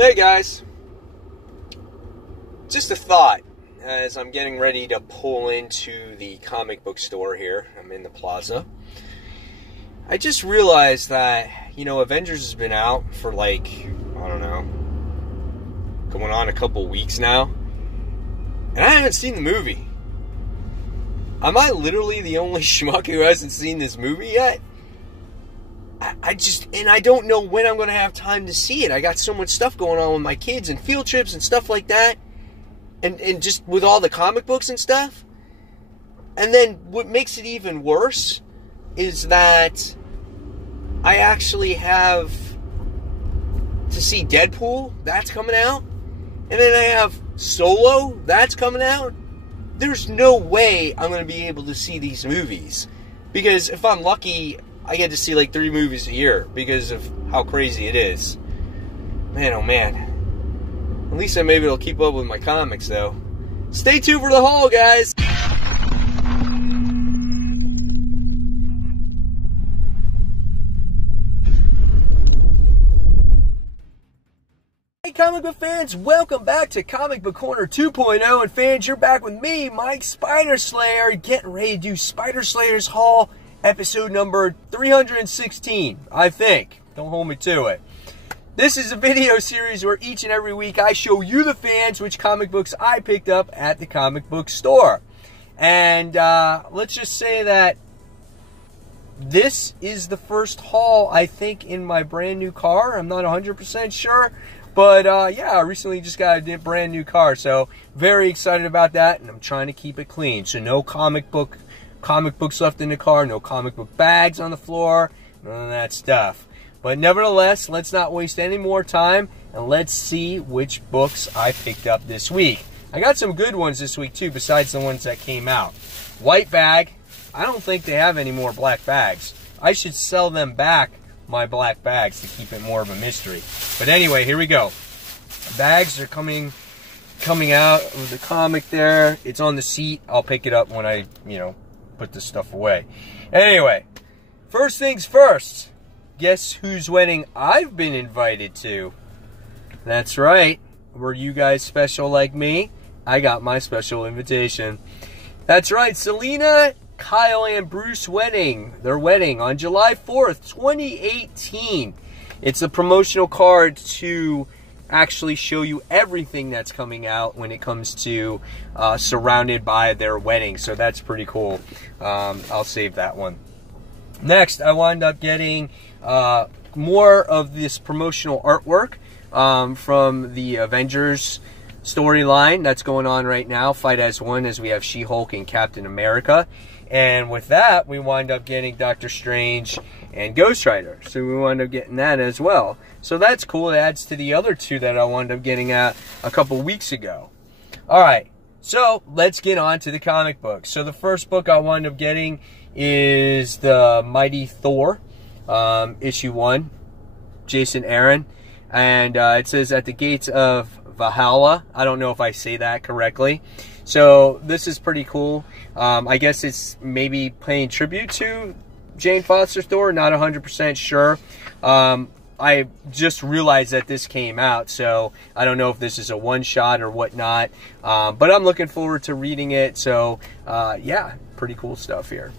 Hey guys, just a thought as I'm getting ready to pull into the comic book store here. I'm in the plaza. I just realized that, Avengers has been out for going on a couple weeks now, and I haven't seen the movie. Am I literally the only schmuck who hasn't seen this movie yet? I don't know when I'm going to have time to see it. I got so much stuff going on with my kids and field trips and stuff like that. And just with all the comic books and stuff. And then what makes it even worse is that I actually have to see Deadpool. That's coming out. And then I have Solo. That's coming out. There's no way I'm going to be able to see these movies. Because if I'm lucky, I get to see like 3 movies a year because of how crazy it is. Man, oh man. At least I maybe it'll keep up with my comics, though. Stay tuned for the haul, guys. Hey, comic book fans, welcome back to Comic Book Corner 2.0. And fans, you're back with me, Mike Spider Slayer, getting ready to do Spider Slayer's haul. Episode number 316, I think. Don't hold me to it. This is a video series where each and every week I show you, the fans, which comic books I picked up at the comic book store. And let's just say that this is the first haul, I think, in my brand new car. I'm not 100% sure. But yeah, I recently just got a brand new car. So very excited about that. And I'm trying to keep it clean. So no comic books left in the car, no comic book bags on the floor, none of that stuff. But nevertheless, let's not waste any more time, and let's see which books I picked up this week. I got some good ones this week too, besides the ones that came out. White bag. I don't think they have any more black bags. I should sell them back, my black bags, to keep it more of a mystery. But anyway, here we go. Bags are coming out with the comic there. It's on the seat. I'll pick it up when I, put this stuff away. Anyway, first things first. Guess whose wedding I've been invited to? That's right. Were you guys special like me? I got my special invitation. That's right. Selena, Kyle, and Bruce wedding. Their wedding on July 4th, 2018. It's a promotional card to actually show you everything that's coming out when it comes to surrounded by their wedding. So that's pretty cool. I'll save that one. Next, I wound up getting more of this promotional artwork from the Avengers storyline that's going on right now. Fight as One, as we have She-Hulk and Captain America. And with that, we wind up getting Doctor Strange and Ghost Rider. So we wind up getting that as well. So that's cool. It adds to the other 2 that I wound up getting a couple weeks ago. Alright, so let's get on to the comic book. So the first book I wound up getting is the Mighty Thor, issue 1, Jason Aaron. And it says, at the gates of Valhalla. I don't know if I say that correctly. So this is pretty cool. I guess it's maybe paying tribute to Jane Foster Thor. Not 100% sure. I just realized that this came out, so I don't know if this is a one-shot or whatnot. But I'm looking forward to reading it. So yeah, pretty cool stuff here.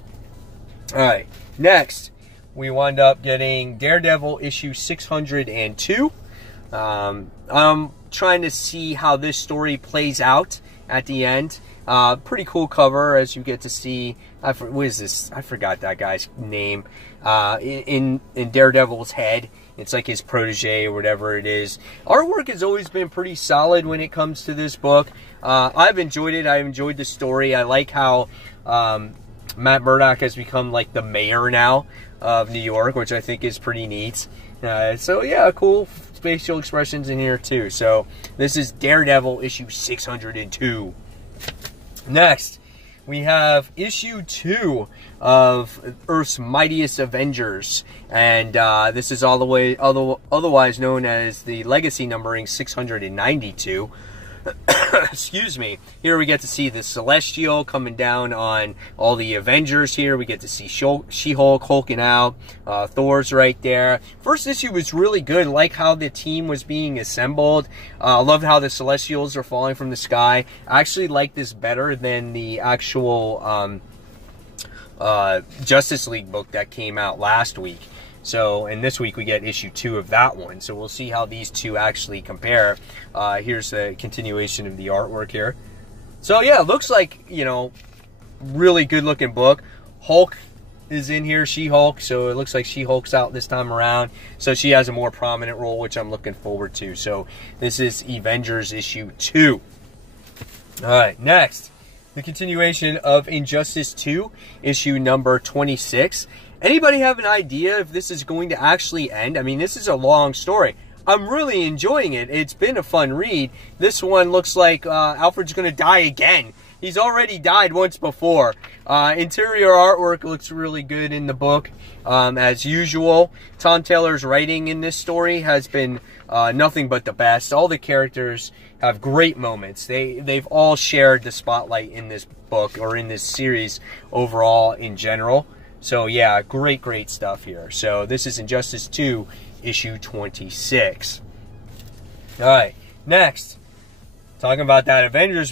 All right, next we wound up getting Daredevil issue 602. I'm trying to see how this story plays out at the end. Pretty cool cover, as you get to see. What is this? I forgot that guy's name. In Daredevil's head. It's like his protege or whatever it is. Artwork has always been pretty solid when it comes to this book. I've enjoyed it. I've enjoyed the story. I like how Matt Murdock has become like the mayor now of New York, which I think is pretty neat. So yeah, cool facial expressions in here too. So this is Daredevil issue 602. Next, we have issue 2 of Earth's Mightiest Avengers, and this is otherwise known as the Legacy numbering 692. Excuse me. Here we get to see the Celestial coming down on all the Avengers here. We get to see She-Hulk hulking out. Thor's right there. First issue was really good. I like how the team was being assembled. I love how the Celestials are falling from the sky. I actually like this better than the actual Justice League book that came out last week. So, and this week we get issue 2 of that one. So we'll see how these two actually compare. Here's a continuation of the artwork here. So yeah, it looks like, you know, really good looking book. Hulk is in here, She-Hulk. So it looks like She-Hulk's out this time around. So she has a more prominent role, which I'm looking forward to. So this is Avengers issue 2. All right, next, the continuation of Injustice 2, issue number 26. Anybody have an idea if this is going to actually end? I mean, this is a long story. I'm really enjoying it. It's been a fun read. This one looks like Alfred's going to die again. He's already died once before. Interior artwork looks really good in the book, as usual. Tom Taylor's writing in this story has been nothing but the best. All the characters have great moments. They've all shared the spotlight in this book, or in this series overall in general. So yeah, great stuff here. So this is Injustice 2, issue 26. All right, next, talking about that Avengers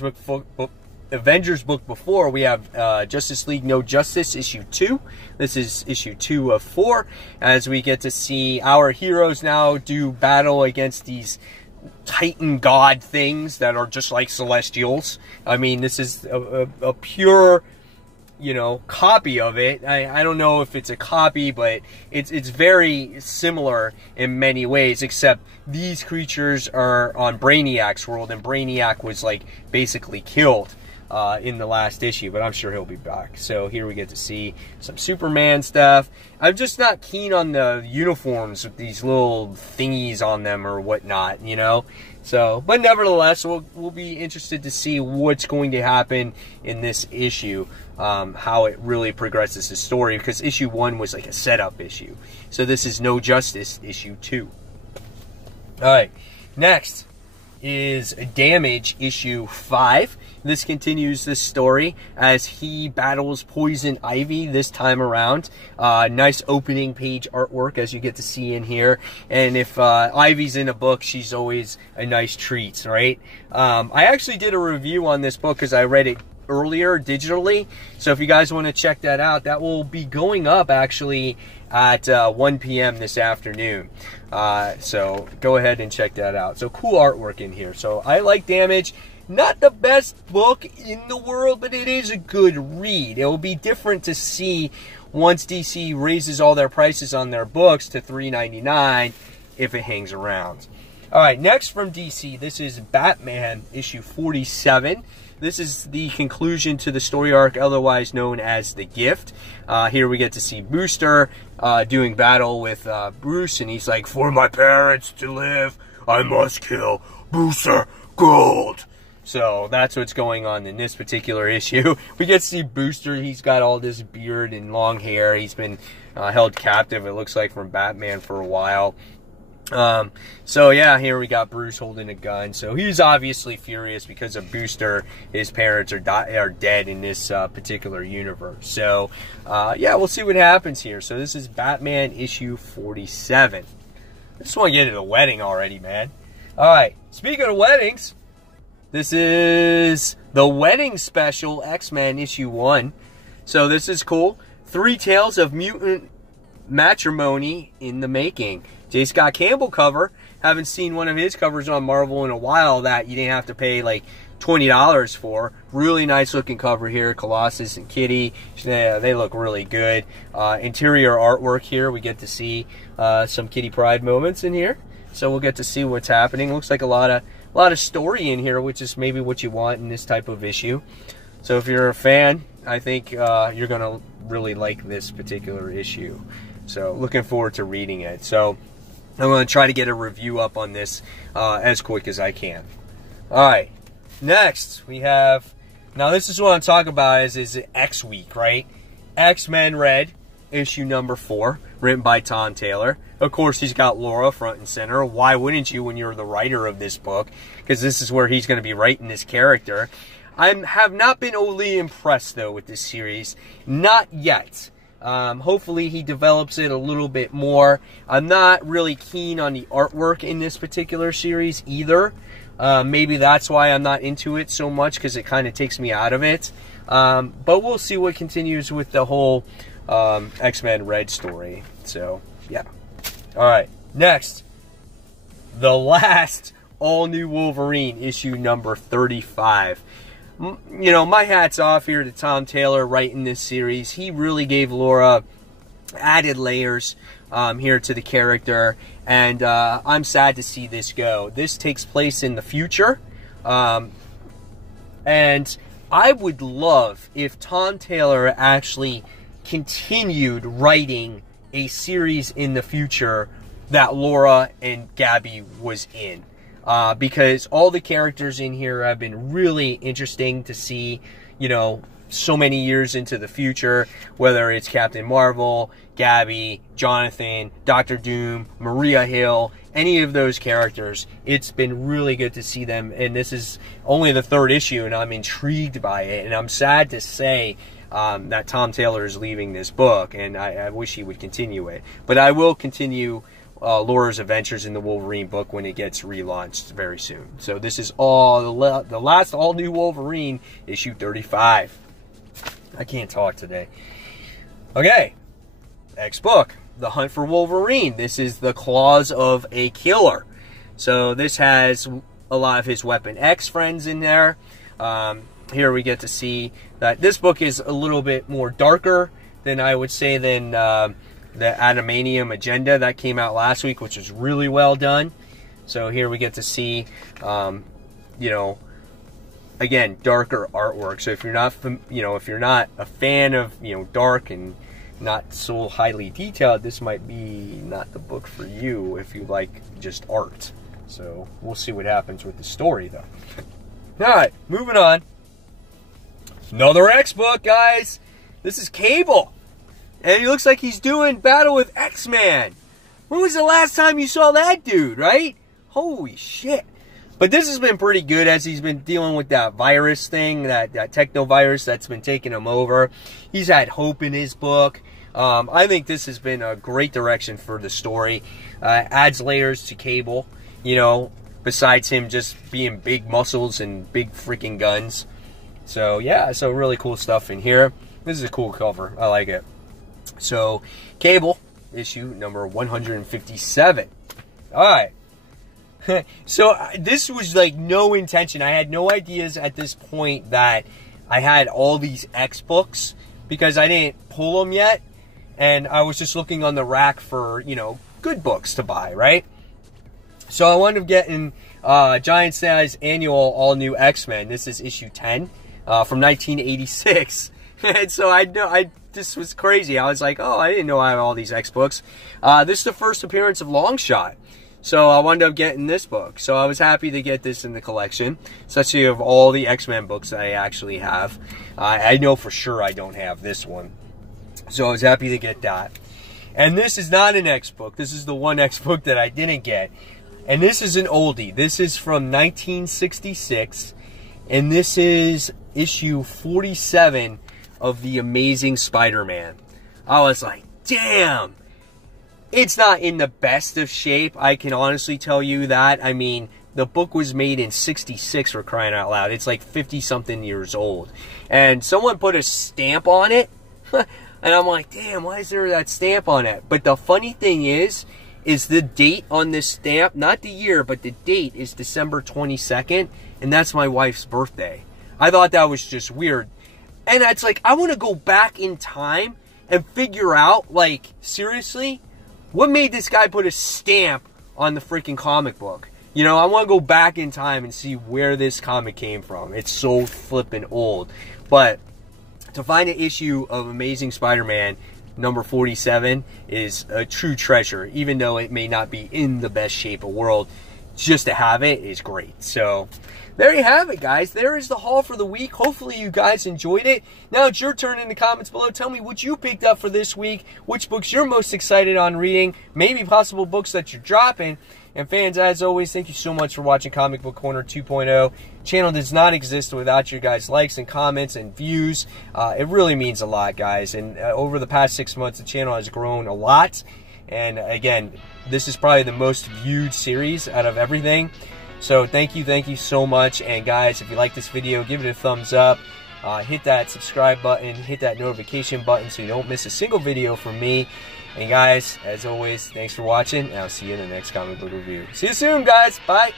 book before, we have Justice League No Justice, issue 2. This is issue 2 of 4, as we get to see our heroes now do battle against these Titan god things that are just like Celestials. I mean, this is a pure, you know, copy of it. I don't know if it's a copy, but it's very similar in many ways, except these creatures are on Brainiac's world, and Brainiac was like basically killed in the last issue, but I'm sure he'll be back. So here we get to see some Superman stuff. I'm just not keen on the uniforms with these little thingies on them or whatnot, you know. So, but nevertheless, we'll be interested to see what's going to happen in this issue, how it really progresses the story, because issue 1 was like a setup issue. So this is No Justice, issue 2. All right, next is Damage, issue 5. This continues this story as he battles Poison Ivy this time around. Nice opening page artwork, as you get to see in here. And if Ivy's in a book, she's always a nice treat, right? I actually did a review on this book because I read it earlier digitally. So if you guys want to check that out, that will be going up actually at 1 p.m. this afternoon. So go ahead and check that out. So cool artwork in here. So I like Damage. Not the best book in the world, but it is a good read. It will be different to see once DC raises all their prices on their books to $3.99 if it hangs around. All right, next from DC, this is Batman issue 47. This is the conclusion to the story arc otherwise known as The Gift. Here we get to see Booster doing battle with Bruce, and he's like, "For my parents to live, I must kill Booster Gold." So that's what's going on in this particular issue. We get to see Booster. He's got all this beard and long hair. He's been held captive, it looks like, from Batman for a while. So yeah, here we got Bruce holding a gun. So he's obviously furious because of Booster. His parents are dead in this particular universe. So yeah, we'll see what happens here. So this is Batman issue 47. I just want to get to the wedding already, man. All right, speaking of weddings, this is the Wedding Special, X-Men issue 1. So this is cool. 3 Tales of Mutant Matrimony in the making. J. Scott Campbell cover. Haven't seen one of his covers on Marvel in a while that you didn't have to pay like $20 for. Really nice looking cover here. Colossus and Kitty. Yeah, they look really good. Interior artwork here. We get to see some Kitty Pryde moments in here. So we'll get to see what's happening. Looks like a lot of story in here, which is maybe what you want in this type of issue. So if you're a fan, I think you're going to really like this particular issue. So looking forward to reading it. So I'm going to try to get a review up on this as quick as I can. All right. Next, we have... Now, this is what I'm talking about is X Week, right? X-Men Red. issue number 4, written by Tom Taylor. Of course, he's got Laura front and center. Why wouldn't you when you're the writer of this book? Because this is where he's going to be writing this character. I have not been overly impressed, though, with this series. Not yet. Hopefully he develops it a little bit more. I'm not really keen on the artwork in this particular series either. Maybe that's why I'm not into it so much, because it kind of takes me out of it. But we'll see what continues with the whole X-Men Red story. So, yeah. Alright, next. The last all-new Wolverine, issue number 35. You know, my hat's off here to Tom Taylor writing this series. He really gave Laura added layers here to the character, and I'm sad to see this go. This takes place in the future, and I would love if Tom Taylor actually continued writing a series in the future that Laura and Gabby was in. Because all the characters in here have been really interesting to see, you know, so many years into the future, whether it's Captain Marvel, Gabby, Jonathan, Doctor Doom, Maria Hill, any of those characters. It's been really good to see them, and this is only the 3rd issue, and I'm intrigued by it, and I'm sad to say that Tom Taylor is leaving this book, and I wish he would continue it. But I will continue Laura's adventures in the Wolverine book when it gets relaunched very soon. So this is all the last all-new Wolverine, issue 35. I can't talk today. Okay, next book, The Hunt for Wolverine. This is The Claws of a Killer. So this has a lot of his Weapon X friends in there. Here we get to see that this book is a little bit more darker than I would say than the Adamantium Agenda that came out last week, which was really well done. So here we get to see, you know, again, darker artwork. So if you're not, if you're not a fan of, dark and not so highly detailed, this might be not the book for you if you like just art. So we'll see what happens with the story, though. All right, moving on. Another X book, guys. This is Cable. And he looks like he's doing battle with X-Man. When was the last time you saw that dude, right? Holy shit. But this has been pretty good as he's been dealing with that virus thing, that technovirus that's been taking him over. He's had hope in his book. I think this has been a great direction for the story. Adds layers to Cable, besides him just being big muscles and big freaking guns. So, yeah, so really cool stuff in here. This is a cool cover. I like it. So, Cable, issue number 157. Alright. So, this was like no intention. I had no ideas at this point that I had all these X books because I didn't pull them yet. And I was just looking on the rack for, good books to buy, right? So, I wound up getting Giant Size Annual All New X-Men. This is issue 10 from 1986. And so this was crazy. I was like, oh, I didn't know I had all these X books. This is the first appearance of Longshot. So I wound up getting this book. So I was happy to get this in the collection, especially of all the X-Men books that I actually have. I know for sure I don't have this one. So I was happy to get that. And this is not an X book. This is the one X book that I didn't get. And this is an oldie. This is from 1966. And this is issue 47 of The Amazing Spider-Man. I was like, damn. It's not in the best of shape. I can honestly tell you that. I mean, the book was made in 66 for crying out loud. It's like 50-something years old. And someone put a stamp on it. And I'm like, damn, why is there that stamp on it? But the funny thing is the date on this stamp, not the year, but the date is December 22nd. And that's my wife's birthday. I thought that was just weird. And it's like, I want to go back in time and figure out, like, seriously, what made this guy put a stamp on the freaking comic book? I want to go back in time and see where this comic came from. It's so flippin' old. But to find an issue of Amazing Spider-Man number 47 is a true treasure, even though it may not be in the best shape of the world. just to have it is great. So there you have it, guys. There is the haul for the week. Hopefully you guys enjoyed it. Now it's your turn in the comments below. Tell me what you picked up for this week, which books you're most excited on reading, maybe possible books that you're dropping. And fans, as always, thank you so much for watching Comic Book Corner 2.0. Channel does not exist without your guys' likes and comments and views. It really means a lot, guys. And over the past 6 months, the channel has grown a lot. And again, this is probably the most viewed series out of everything. So thank you so much. And guys, if you like this video, give it a thumbs up. Hit that subscribe button, hit that notification button so you don't miss a single video from me. And guys, as always, thanks for watching, and I'll see you in the next comic book review. See you soon, guys. Bye.